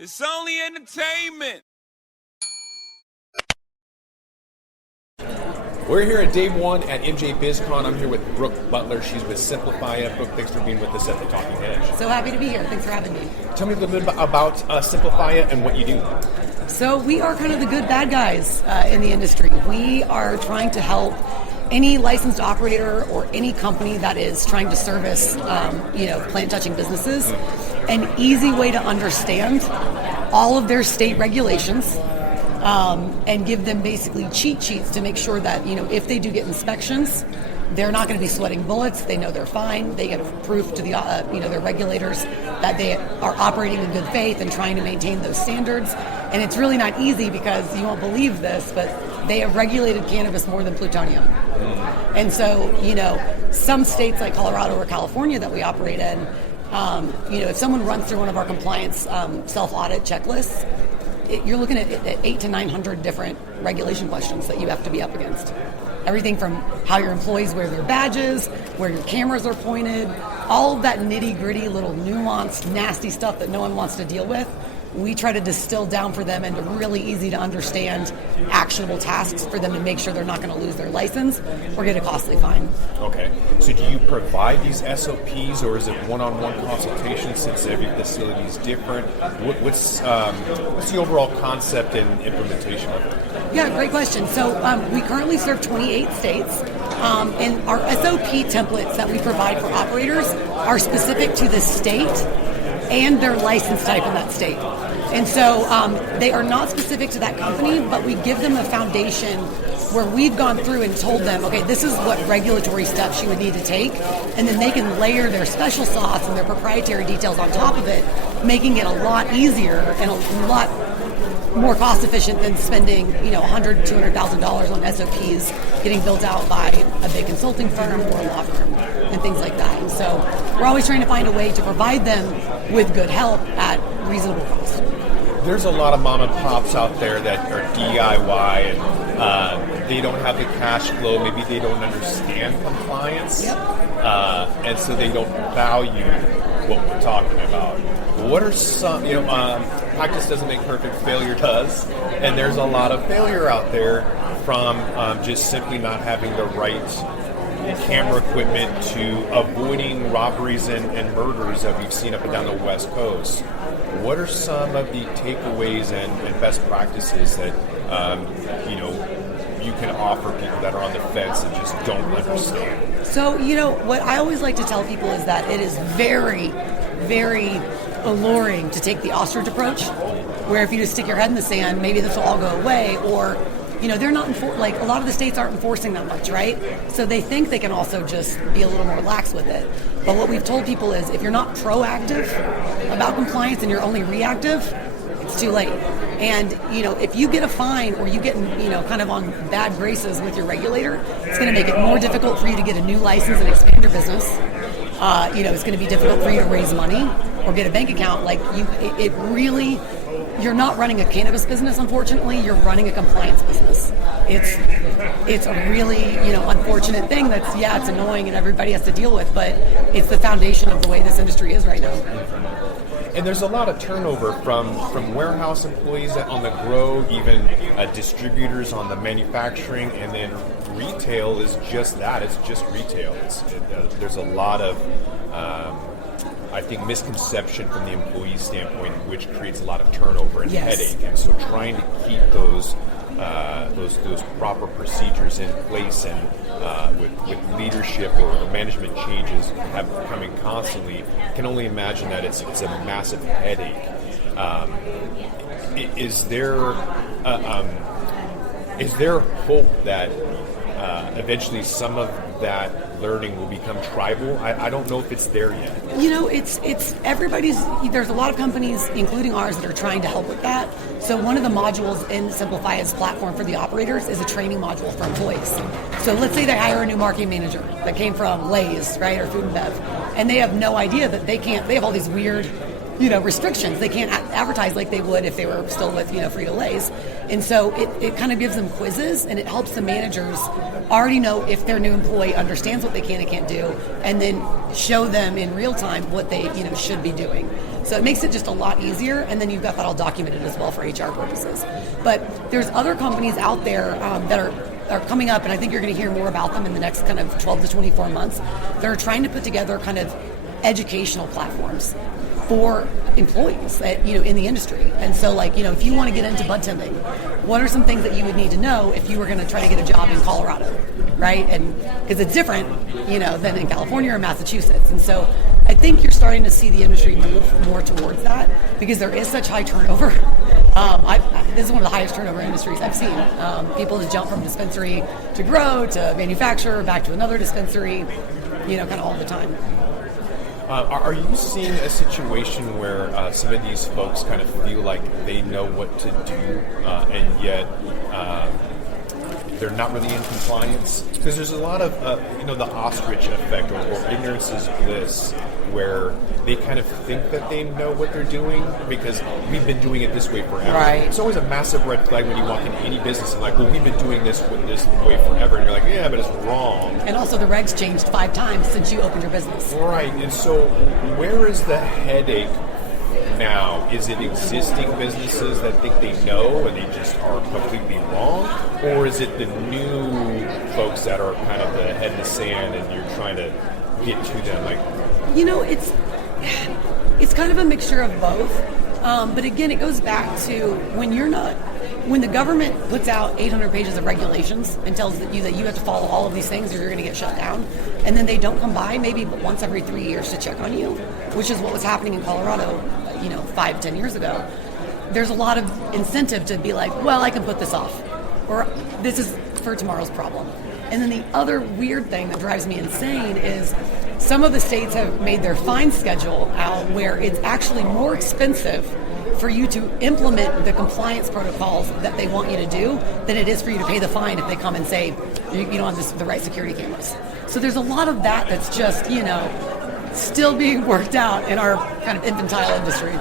It's only entertainment. We're here at day one at MJ BizCon. I'm here with Brooke Butler. She's with Simplifya. Brooke, thanks for being with us at the Talking Edge. So happy to be here. Thanks for having me. Tell me a little bit about Simplifya and what you do. So we are kind of the good bad guys in the industry. We are trying to help any licensed operator or any company that is trying to service, plant-touching businesses, an easy way to understand all of their state regulations. And give them basically cheat sheets to make sure that, if they do get inspections, they're not going to be sweating bullets. They know they're fine. They get proof to the, their regulators that they are operating in good faith and trying to maintain those standards. And it's really not easy because you won't believe this, but they have regulated cannabis more than plutonium. And so, some states like Colorado or California that we operate in, if someone runs through one of our compliance self-audit checklists, you're looking at 800 to 900 different regulation questions that you have to be up against. Everything from how your employees wear their badges, where your cameras are pointed, all of that nitty-gritty little nuanced, nasty stuff that no one wants to deal with. We try to distill down for them into really easy to understand actionable tasks for them to make sure they're not going to lose their license or get a costly fine. Okay. So do you provide these SOPs or is it one-on-one consultation since every facility is different? What's the overall concept and implementation of it? Yeah, great question. So we currently serve 28 states. And our SOP templates that we provide for operators are specific to the state and their license type in that state. And so they are not specific to that company, but we give them a foundation where we've gone through and told them, okay, this is what regulatory steps you would need to take, and then they can layer their special sauce and their proprietary details on top of it, making it a lot easier and a lot more cost efficient than spending, $100,000, $200,000 on SOPs getting built out by a big consulting firm or a law firm and things like that. And so we're always trying to find a way to provide them with good help at reasonable cost. There's a lot of mom and pops out there that are DIY and they don't have the cash flow. Maybe they don't understand compliance. Yep. And so they don't value what we're talking about. What are some, practice doesn't make perfect, failure does. And there's a lot of failure out there from just simply not having the right camera equipment to avoiding robberies and murders that we've seen up and down the West Coast. What are some of the takeaways and best practices that, you can offer people that are on the fence and just don't understand? So, what I always like to tell people is that it is very, very alluring to take the ostrich approach, where if you just stick your head in the sand, maybe this will all go away, or they're not a lot of the states aren't enforcing that much, right? So they think they can also just be a little more lax with it. But what we've told people is if you're not proactive about compliance and you're only reactive, it's too late. And if you get a fine or you get kind of on bad graces with your regulator, it's going to make it more difficult for you to get a new license and expand your business. It's going to be difficult for you to raise money or get a bank account. You're not running a cannabis business, unfortunately. You're running a compliance business. It's a really, unfortunate thing it's annoying and everybody has to deal with, but it's the foundation of the way this industry is right now. And there's a lot of turnover from warehouse employees on the grow, even distributors on the manufacturing, and then retail is just that. It's just retail. There's a lot of I think misconception from the employee standpoint, which creates a lot of turnover and headache. And so trying to keep those proper procedures in place and with leadership or management changes coming constantly, can only imagine that it's a massive headache. Is there hope that eventually some of that learning will become tribal? I don't know if it's there yet. It's everybody's. There's a lot of companies, including ours, that are trying to help with that. So one of the modules in Simplifya's platform for the operators is a training module for employees. So let's say they hire a new marketing manager that came from Lay's, right, or Food and Bev, and they have no idea that they have all these weird restrictions. They can't advertise like they would if they were still with, Frito-Lay's. And so it kind of gives them quizzes, and it helps the managers already know if their new employee understands what they can and can't do, and then show them in real time what they, should be doing. So it makes it just a lot easier, and then you've got that all documented as well for HR purposes. But there's other companies out there that are coming up, and I think you're going to hear more about them in the next kind of 12 to 24 months. They're trying to put together kind of educational platforms for employees, in the industry. And so, if you want to get into bud tending, what are some things that you would need to know if you were going to try to get a job in Colorado, right? And because it's different, than in California or Massachusetts. And so I think you're starting to see the industry move more towards that because there is such high turnover. This is one of the highest turnover industries I've seen. People just jump from dispensary to grow to manufacturer, back to another dispensary, kind of all the time. Are you seeing a situation where some of these folks kind of feel like they know what to do, and yet they're not really in compliance? Because there's a lot of, the ostrich effect or ignorance is bliss, where they kind of think that they know what they're doing because we've been doing it this way forever. Right. It's always a massive red flag when you walk into any business and well, we've been doing this way forever. And you're like, yeah, but it's wrong. And also the regs changed 5 times since you opened your business. Right. And so where is the headache now? Is it existing businesses that think they know and they just are completely wrong? Or is it the new folks that are kind of the head in the sand and you're trying to get to them? It's kind of a mixture of both. But again, it goes back to when the government puts out 800 pages of regulations and tells you that you have to follow all of these things or you're going to get shut down, and then they don't come by maybe once every 3 years to check on you, which is what was happening in Colorado, 5-10 years ago. There's a lot of incentive to be like, well, I can put this off, or this is for tomorrow's problem. And then the other weird thing that drives me insane is some of the states have made their fine schedule out where it's actually more expensive for you to implement the compliance protocols that they want you to do than it is for you to pay the fine if they come and say you don't have the right security cameras. So there's a lot of that that's just, still being worked out in our kind of infantile industry.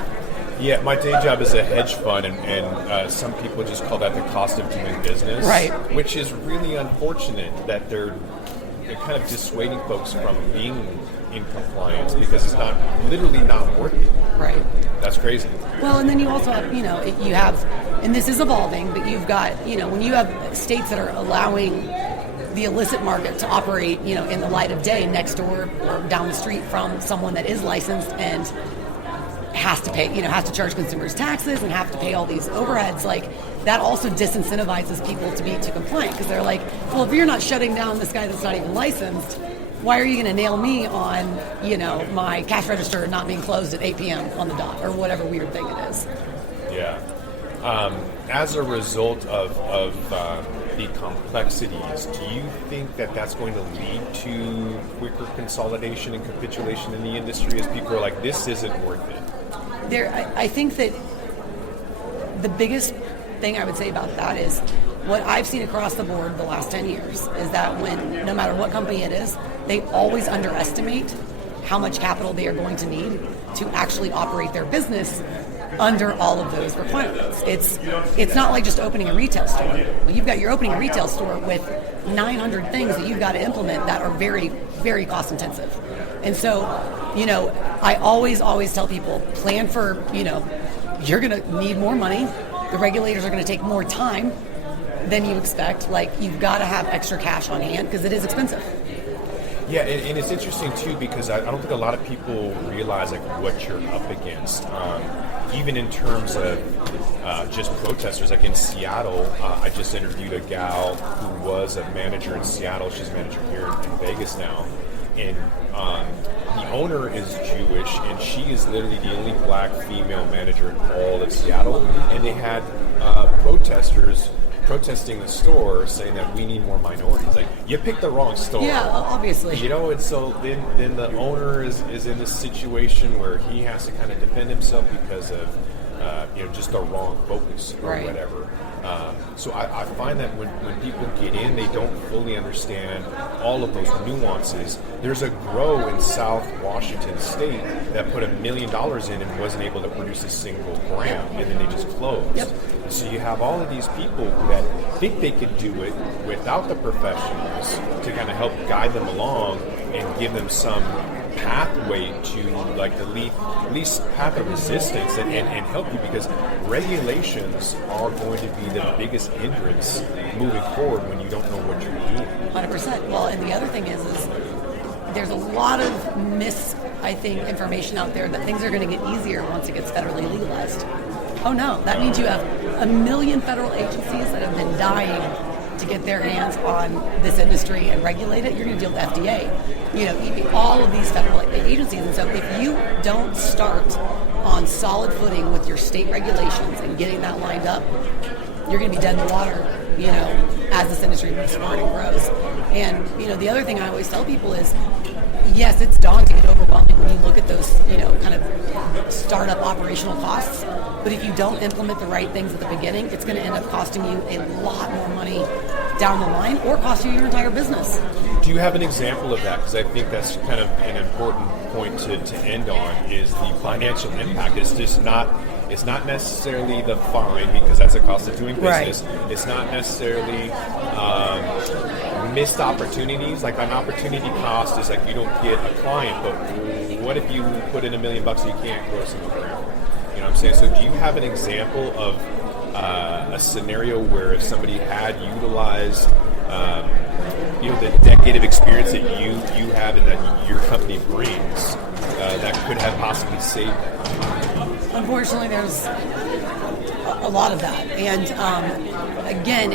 Yeah, my day job is a hedge fund, and some people just call that the cost of doing business. Right. Which is really unfortunate that they're kind of dissuading folks from being in compliance because it's literally not worth it. Right. That's crazy. Well, and then you also have, you have, and this is evolving, but you've got, when you have states that are allowing the illicit market to operate, in the light of day next door or down the street from someone that is licensed and has to pay, has to charge consumers taxes and have to pay all these overheads, that also disincentivizes people to be too compliant because they're like, well, if you're not shutting down this guy that's not even licensed, why are you going to nail me on, my cash register not being closed at 8 p.m. on the dot or whatever weird thing it is? Yeah. As a result of the complexities, do you think that that's going to lead to quicker consolidation and capitulation in the industry as people are like, this isn't worth it? I think that the biggest thing I would say about that is what I've seen across the board the last 10 years is that no matter what company it is, they always underestimate how much capital they are going to need to actually operate their business under all of those requirements. It's not like just opening a retail store. Well, you've got your opening a retail store with 900 things that you've got to implement that are very, very cost intensive. And so, I always tell people, plan for, you're going to need more money. The regulators are going to take more time than you expect. You've got to have extra cash on hand because it is expensive. Yeah, and it's interesting too because I don't think a lot of people realize what you're up against. Even in terms of just protesters, in Seattle, I just interviewed a gal who was a manager in Seattle. She's a manager here in Vegas now, and the owner is Jewish, and she is literally the only black female manager in all of Seattle. And they had protesters protesting the store, saying that we need more minorities. You picked the wrong store. Yeah, obviously. And so then the owner is in this situation where he has to kind of defend himself because of just the wrong focus or Right. whatever. So I find that when people get in, they don't fully understand all of those nuances. There's a grow in South Washington State that put $1 million in and wasn't able to produce a single gram, and then they just closed. Yep. And so you have all of these people that think they could do it without the professionals to kind of help guide them along and give them some pathway to like the least path of resistance and help you, because regulations are going to be the biggest hindrance moving forward when you don't know what you're doing. 100%. Well, and the other thing is there's a lot of information out there that things are going to get easier once it gets federally legalized. Oh no, that means you have 1 million federal agencies that have been dying to get their hands on this industry and regulate it. You're going to deal with FDA, all of these federal agencies. And so if you don't start on solid footing with your state regulations and getting that lined up, you're going to be dead in the water, as this industry moves forward and grows. And, the other thing I always tell people is, yes, it's daunting and overwhelming when you look at those, kind of startup operational costs. But if you don't implement the right things at the beginning, it's going to end up costing you a lot more money down the line, or cost you your entire business. Do you have an example of that? Because I think that's kind of an important point to end on, is the financial impact. It's not necessarily the fine, because that's a cost of doing business. Right. It's not necessarily missed opportunities. Like an opportunity cost is like you don't get a client, but what if you put in $1 million and you can't grow some gram? You know what I'm saying? So do you have an example of a scenario where if somebody had utilized the decade of experience that you have and that your company brings that could have possibly saved them? Unfortunately, there's a lot of that. And again,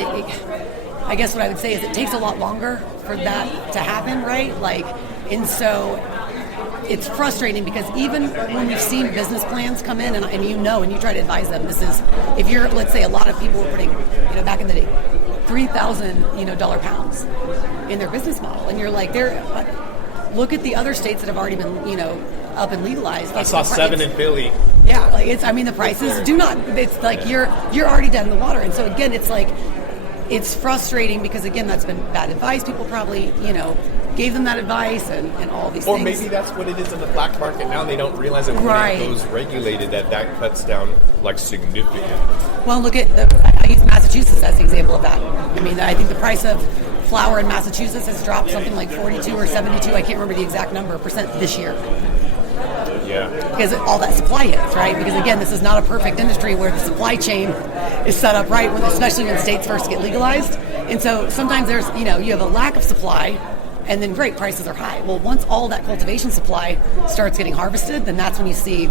I guess what I would say is it takes a lot longer for that to happen, right? And so it's frustrating, because even when we've seen business plans come in and you try to advise them, this is, if you're, let's say a lot of people were putting, back in the day, $3,000, pounds in their business model. And you're like, look at the other states that have already been, up and legalized. I saw 7 in Philly. Yeah, the prices do not, it's like you're already dead in the water. And so again, it's like, it's frustrating because, again, that's been bad advice. People probably, gave them that advice and all these or things. Or maybe that's what it is in the black market now. They don't realize that when it goes regulated, that cuts down, significantly. Well, look at, I use Massachusetts as the example of that. I think the price of flower in Massachusetts has dropped something like 42 or 72, I can't remember the exact number, percent this year. Yeah. Because all that supply hits, right? Because again, this is not a perfect industry where the supply chain is set up right, especially when states first get legalized. And so sometimes there's, you have a lack of supply, and then great, prices are high. Well, once all that cultivation supply starts getting harvested, then that's when you see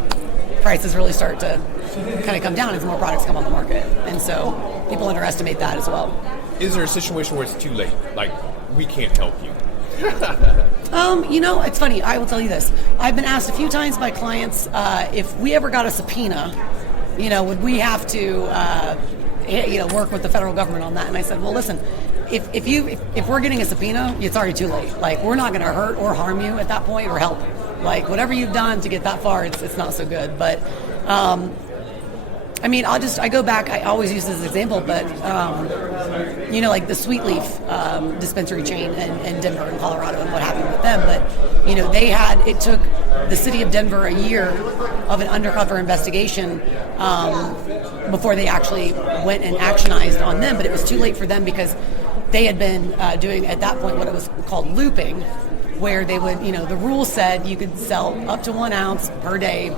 prices really start to kind of come down as more products come on the market. And so people underestimate that as well. Is there a situation where it's too late? We can't help you? It's funny. I will tell you this. I've been asked a few times by clients if we ever got a subpoena, would we have to, work with the federal government on that? And I said, well, listen, if we're getting a subpoena, it's already too late. We're not going to hurt or harm you at that point or help. Whatever you've done to get that far, it's not so good. But I go back, I always use this as an example, but, the Sweet Leaf dispensary chain in Denver and Colorado and what happened with them. But, it took the city of Denver a year of an undercover investigation before they actually went and actionized on them. But it was too late for them because they had been doing, at that point, what it was called looping, where they would, the rule said you could sell up to 1 ounce per day,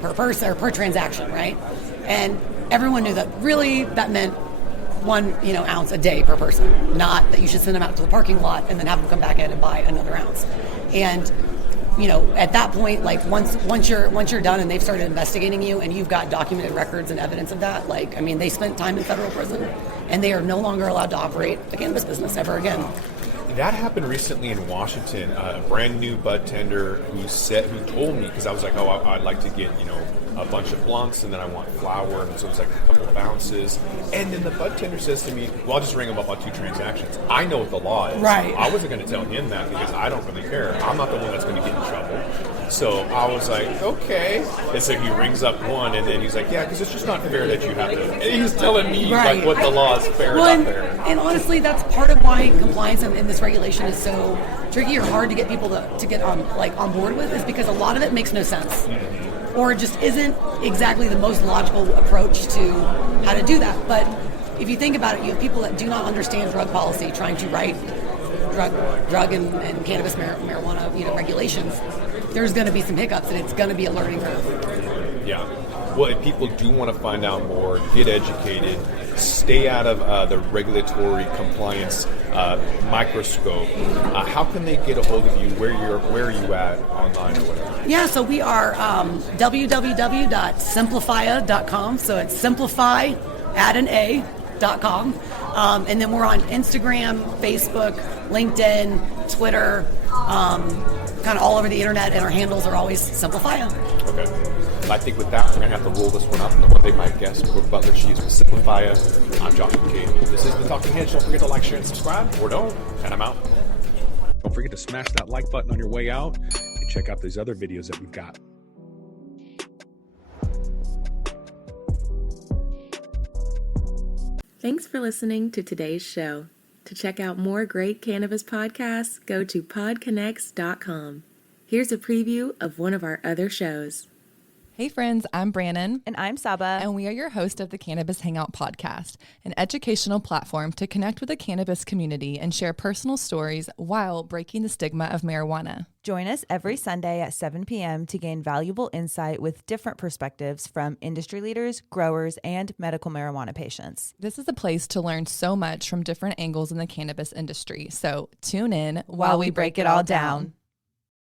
per person, or per transaction, right? And everyone knew that really that meant 1 ounce a day per person, not that you should send them out to the parking lot and then have them come back in and buy another ounce. And at that point, once you're done and they've started investigating you and you've got documented records and evidence of that, they spent time in federal prison and they are no longer allowed to operate a cannabis business ever again. That happened recently in Washington. A brand new bud tender who told me, because I was like, I'd like to get a bunch of blunts, and then I want flour, and so it's like a couple of ounces. And then the bud tender says to me, well, I'll just ring him up on 2 transactions. I know what the law is. Right. I wasn't going to tell him that because I don't really care. I'm not the one that's going to get in trouble. So I was like, okay. And so he rings up one, and then he's like, yeah, because it's just not fair that you have to. And he's telling me like what the law is fair well, and not fair. And honestly, that's part of why compliance in this regulation is so tricky or hard to get people to get on board with, is because a lot of it makes no sense. Or just isn't exactly the most logical approach to how to do that. But if you think about it, you have people that do not understand drug policy trying to write drug and cannabis marijuana regulations. There's going to be some hiccups, and it's going to be a learning curve. Yeah. Well, if people do want to find out more, get educated, stay out of the regulatory compliance microscope, how can they get a hold of you? Where are you at online or whatever? Yeah, so we are www.simplifya.com. So it's simplify, add an A.com. And then we're on Instagram, Facebook, LinkedIn, Twitter, kind of all over the internet, and our handles are always Simplifya. Okay. I think with that, we're going to have to roll this one up. And one day, my guest, Brooke Butler, she is with Simplifya. I'm Josh McCabe. This is The Talking Heads. Don't forget to like, share, and subscribe. Or don't. And I'm out. Don't forget to smash that like button on your way out and check out these other videos that we've got. Thanks for listening to today's show. To check out more great cannabis podcasts, go to podconnects.com. Here's a preview of one of our other shows. Hey friends, I'm Brannon. And I'm Saba. And we are your host of the Cannabis Hangout podcast, an educational platform to connect with the cannabis community and share personal stories while breaking the stigma of marijuana. Join us every Sunday at 7 p.m. to gain valuable insight with different perspectives from industry leaders, growers, and medical marijuana patients. This is a place to learn so much from different angles in the cannabis industry. So tune in while we break it all down.